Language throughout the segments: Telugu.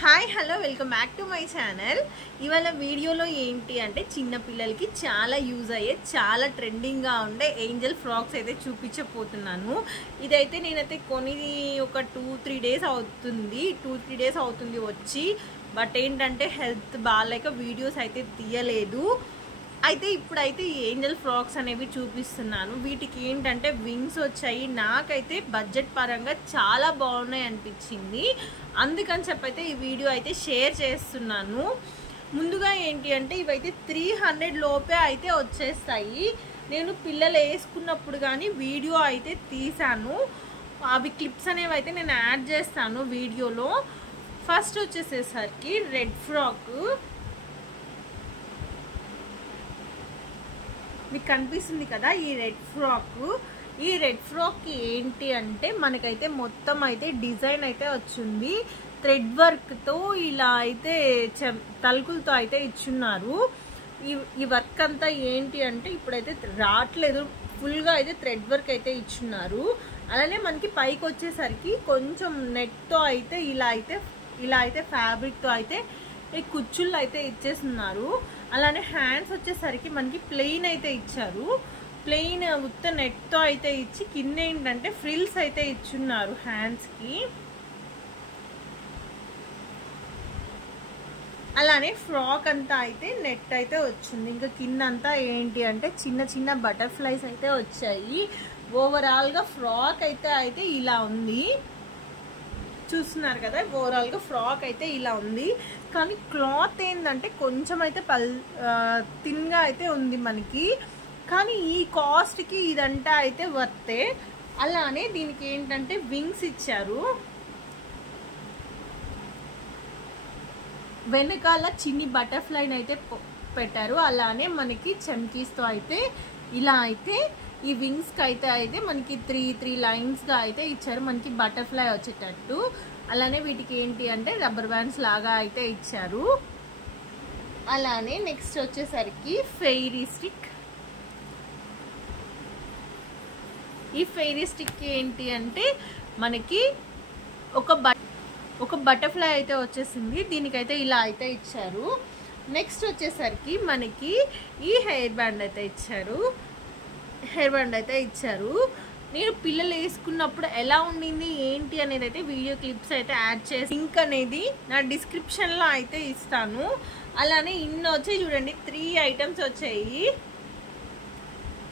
Hi hello welcome back to my channel. ఇవాళ వీడియోలో ఏంటి అంటే చిన్న పిల్లలకి చాలా యూజ్ అయ్యే చాలా ట్రెండింగ్గా ఉండే ఏంజల్ ఫ్రాక్స్ అయితే చూపించబోతున్నాను. ఇదైతే నేనైతే కొని ఒక 2-3 డేస్ అవుతుంది వచ్చి. బట్ ఏంటంటే హెల్త్ బాగాలేక వీడియోస్ అయితే తీయలేదు. అయితే ఇప్పుడైతే ఈ ఏంజల్ ఫ్రాక్స్ అనేవి చూపిస్తున్నాను. వీటికి ఏంటంటే వింగ్స్ వచ్చాయి. నాకైతే బడ్జెట్ పరంగా చాలా బాగున్నాయి అనిపించింది. అందుకని చెప్పైతే ఈ వీడియో అయితే షేర్ చేస్తున్నాను. ముందుగా ఏంటి అంటే ఇవైతే 300 లోపే అయితే వచ్చేస్తాయి. నేను పిల్లలు వేసుకున్నప్పుడు కానీ వీడియో అయితే తీసాను. అవి క్లిప్స్ అనేవి అయితే నేను యాడ్ చేస్తాను వీడియోలో. ఫస్ట్ వచ్చేసేసరికి రెడ్ ఫ్రాక్ మీకు కనిపిస్తుంది కదా. ఈ రెడ్ ఫ్రాక్కి ఏంటి అంటే మనకైతే మొత్తం అయితే డిజైన్ అయితే వచ్చింది. థ్రెడ్ వర్క్తో ఇలా అయితే తలుకులతో అయితే ఇచ్చున్నారు. ఈ వర్క్ అంతా ఏంటి అంటే ఇప్పుడైతే రావట్లేదు, ఫుల్గా అయితే థ్రెడ్ వర్క్ అయితే ఇచ్చున్నారు. అలానే మనకి పైకి వచ్చేసరికి కొంచెం నెట్తో అయితే ఇలా అయితే ఫ్యాబ్రిక్తో అయితే ఈ కుచ్చుళ్ళు అయితే ఇచ్చేస్తున్నారు. అలానే హ్యాండ్స్ వచ్చేసరికి మనకి ప్లెయిన్ అయితే ఇచ్చారు. ప్లెయిన్ ఉత్త నెట్తో అయితే ఇచ్చి కింద ఏంటంటే ఫ్రిల్స్ అయితే ఇచ్చున్నారు హ్యాండ్స్కి. అలానే ఫ్రాక్ అంతా అయితే నెట్ అయితే వచ్చింది. ఇంకా కింద అంతా ఏంటి అంటే చిన్న చిన్న బటర్ఫ్లైస్ అయితే వచ్చాయి. ఓవరాల్గా ఫ్రాక్ అయితే ఇలా ఉంది. చూస్తున్నారు కదా, ఓవరాల్గా ఫ్రాక్ అయితే ఇలా ఉంది. కానీ క్లాత్ ఏంటంటే కొంచెం అయితే థిన్గా అయితే ఉంది మనకి. కానీ ఈ కాస్ట్కి ఇదంతా అయితే వర్తే. అలానే దీనికి ఏంటంటే వింగ్స్ ఇచ్చారు. వెనకాల చిన్ని బటర్ఫ్లైని అయితే పెట్టారు. అలానే మనకి చమ్కీస్తో అయితే ఇలా అయితే ఈ వింగ్స్కి అయితే మనకి త్రీ లైన్స్గా అయితే ఇచ్చారు, మనకి బటర్ఫ్లై వచ్చేటట్టు. అలానే వీటికి ఏంటి అంటే రబ్బర్ బ్యాండ్స్ లాగా అయితే ఇచ్చారు. అలానే నెక్స్ట్ వచ్చేసరికి ఫెయిరీ స్టిక్. ఈ ఫెయిరీ స్టిక్ ఏంటి అంటే మనకి ఒక బటర్ఫ్లై అయితే వచ్చేసింది. దీనికైతే ఇలా అయితే ఇచ్చారు. నెక్స్ట్ వచ్చేసరికి మనకి ఈ హెయిర్ బ్యాండ్ అయితే ఇచ్చారు. నేను పిల్లలు వేసుకున్నప్పుడు ఎలా ఉండింది ఏంటి అనేది అయితే వీడియో క్లిప్స్ అయితే యాడ్ చేసి లింక్ అనేది నా డిస్క్రిప్షన్లో అయితే ఇస్తాను. అలానే ఇన్ని వచ్చాయి చూడండి, 3 ఐటమ్స్ వచ్చాయి.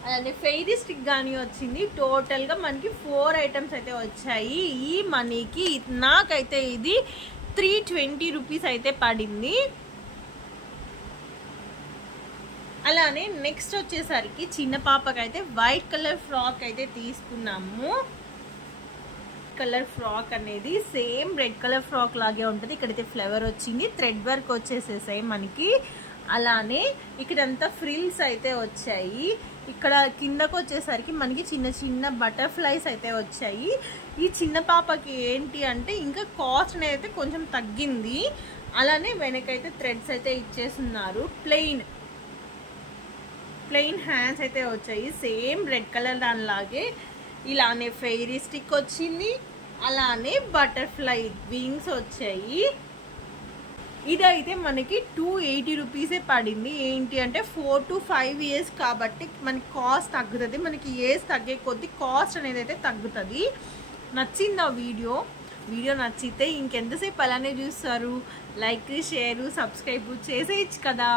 అలానే ఫెయిరీ స్టిక్ కానీ వచ్చింది. టోటల్గా మనకి 4 ఐటమ్స్ అయితే వచ్చాయి. ఈ మనీకి నాకైతే ఇది 320 రూపీస్ అయితే పడింది. అలానే నెక్స్ట్ వచ్చేసరికి చిన్న పాపకైతే వైట్ కలర్ ఫ్రాక్ అయితే తీసుకున్నాము. కలర్ ఫ్రాక్ అనేది సేమ్ రెడ్ కలర్ ఫ్రాక్ లాగే ఉంటుంది. ఇక్కడైతే ఫ్లవర్ వచ్చింది, థ్రెడ్ వర్క్ వచ్చేసేసాయి మనకి. అలానే ఇక్కడంతా ఫ్రిల్స్ అయితే వచ్చాయి. ఇక్కడ కిందకు వచ్చేసరికి మనకి చిన్న చిన్న బటర్ఫ్లైస్ అయితే వచ్చాయి. ఈ చిన్న పాపకి ఏంటి అంటే ఇంకా కాస్ట్ అనేది అయితే కొంచెం తగ్గింది. అలానే వెనకైతే థ్రెడ్స్ అయితే ఇచ్చేస్తున్నారు. ప్లెయిన్ హ్యాండ్స్ అయితే వచ్చాయి, సేమ్ రెడ్ కలర్ దానిలాగే. ఇలానే ఫెయిరీ స్టిక్ వచ్చింది. అలానే బటర్ఫ్లై వింగ్స్ వచ్చాయి. ఇదైతే మనకి 280 రూపీసే పడింది. ఏంటి అంటే 4 to 5 years కాబట్టి మనకి కాస్ట్ తగ్గుతుంది. మనకి ఇయర్స్ తగ్గే కొద్దీ కాస్ట్ అనేది అయితే తగ్గుతుంది. నచ్చిందా వీడియో నచ్చితే ఇంకెంతసేపు అలానే చూస్తారు? లైక్, షేర్, సబ్స్క్రైబ్ చేసేయచ్చు కదా.